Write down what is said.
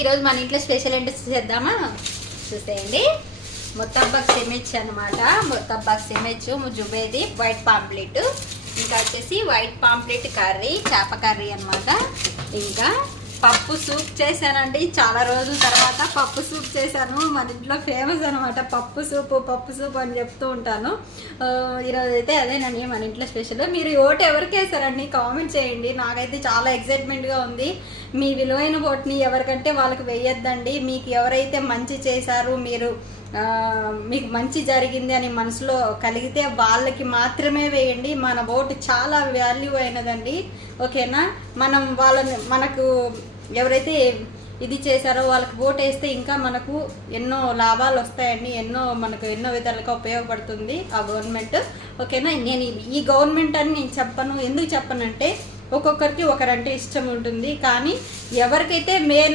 ఈరోజు మన ఇంట్లో స్పెషల్ ఏంటో చేద్దామా? చూసేయండి. మొత్తబ్బాక్ సెమిచ్ అనమాట. మొత్తబ్బాక్ సెమిచ్ జుబేది వైట్ పాంప్లెట్, ఇంకా వచ్చేసి వైట్ పాంప్లెట్ కర్రీ, చేప కర్రీ అనమాట. ఇంకా పప్పు సూప్ చేశానండి. చాలా రోజుల తర్వాత పప్పు సూప్ చేశాను. మన ఇంట్లో ఫేమస్ అనమాట పప్పు సూప్ అని చెప్తూ ఉంటాను. ఈరోజు అయితే అదేనండి మన ఇంట్లో స్పెషల్. మీరు ఓటు ఎవరికి వేసారండి కామెంట్ చేయండి. నాకైతే చాలా ఎక్సైట్మెంట్గా ఉంది. మీ విలువైన ఓటుని ఎవరికంటే వాళ్ళకి వేయొద్దండి. మీకు ఎవరైతే మంచి చేశారు, మీకు మంచి జరిగింది అని మనసులో కలిగితే వాళ్ళకి మాత్రమే వేయండి. మన ఓటు చాలా వాల్యూ అయినదండి. ఓకేనా? మనకు ఎవరైతే ఇది చేశారో వాళ్ళకి ఓటు వేస్తే ఇంకా మనకు ఎన్నో లాభాలు వస్తాయండి. మనకు ఎన్నో విధాలుగా ఉపయోగపడుతుంది ఆ గవర్నమెంట్. ఓకేనా? నేను ఈ గవర్నమెంట్ అని నేను చెప్పను. ఎందుకు చెప్పనంటే ఒక్కొక్కరికి ఒకరంటే ఇష్టం ఉంటుంది. కానీ ఎవరికైతే